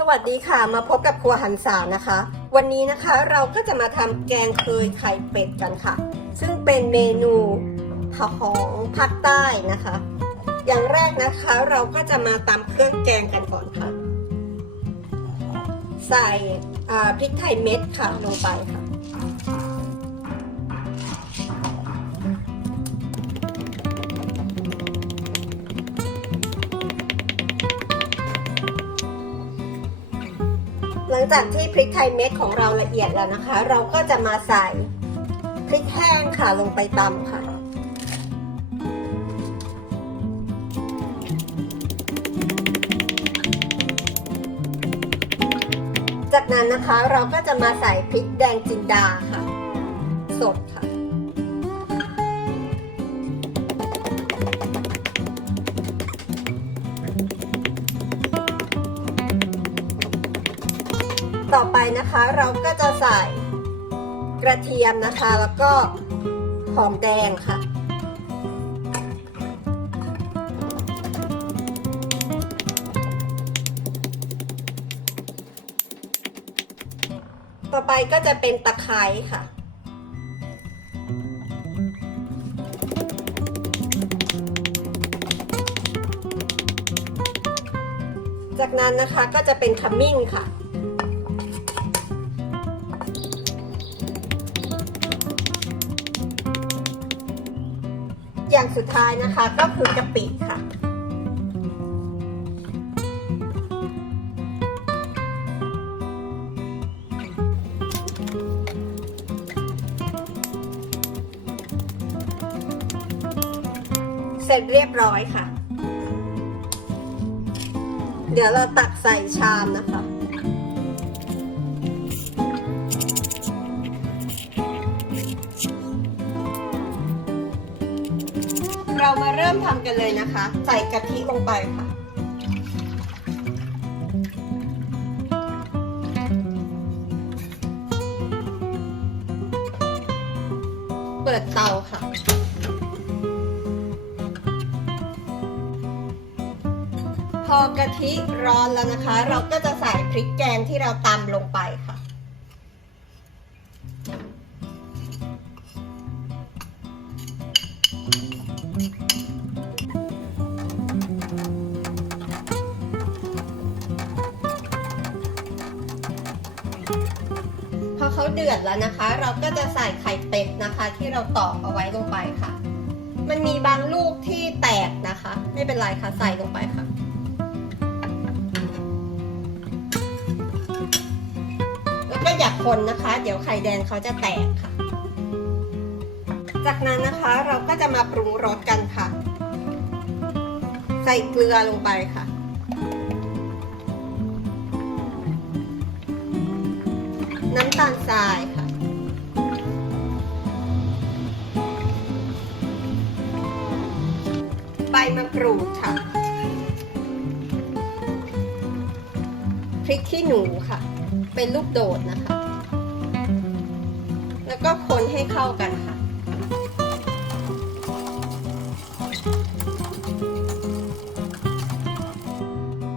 สวัสดีค่ะมาพบกับครัวหันสานะคะ วันนี้นะคะเราก็จะมาทำแกงเคยไข่เป็ดกันค่ะ ซึ่งเป็นเมนูของภาคใต้นะคะ อย่างแรกนะคะเราก็จะมาตำเครื่องแกงกันก่อนค่ะ ใส่พริกไทยเม็ดค่ะลงไปค่ะ ลังจากที่พริกไทยเม็ดของเราละเอียดแล้วนะคะ เราก็จะมาใส่พริกแห้งค่ะลงไปตำค่ะ จากนั้นนะคะเราก็จะมาใส่พริกแดงจินดาค่ะ สดค่ะ ต่อไปนะคะ เราก็จะใส่กระเทียมนะคะ แล้วก็หอมแดงค่ะ ต่อไปก็จะเป็นตะไคร้ค่ะจากนั้นนะคะก็จะเป็นขมิ้นค่ะ อย่างสุดท้ายนะคะก็คือกะปิค่ะเสร็จเรียบร้อยค่ะ เดี๋ยวเราตักใส่ชามนะคะ มาเริ่มทำกันเลยนะคะ ใส่กะทิลงไปค่ะ เปิดเตาค่ะ พอกะทิร้อนแล้วนะคะ เราก็จะใส่พริกแกงที่เราตำลงไปค่ะ อเขาเดือดแล้วนะคะ เราก็จะใส่ไข่เป็ดนะคะ ที่เราตอกเอาไว้ลงไปค่ะ มันมีบางลูกที่แตกนะคะ ไม่เป็นไรค่ะใส่ลงไปค่ะแล้วก็อย่าคนนะคะ เดี๋ยวไข่แดงเขาจะแตกค่ะ จากนั้นนะคะเราก็จะมาปรุงรสกันค่ะ ใส่เกลือลงไปค่ะ น้ำตาลทรายค่ะ ใบมะกรูดค่ะ พริกขี้หนูค่ะ เป็นลูกโดดนะคะ แล้วก็คนให้เข้ากันค่ะ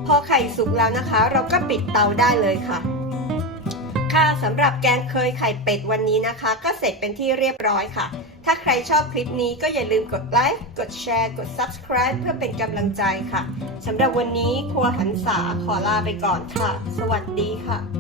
พอไข่สุกแล้วนะคะ เราก็ปิดเตาได้เลยค่ะ ค่ะสำหรับแกงเคยไข่เป็ดวันนี้นะคะ ก็เสร็จเป็นที่เรียบร้อยค่ะ ถ้าใครชอบคลิปนี้ก็อย่าลืมกดไลค์กดแชร์ กด subscribe เพื่อเป็นกำลังใจค่ะสำหรับวันนี้ครัวหันษาขอลาไปก่อนค่ะ สวัสดีค่ะ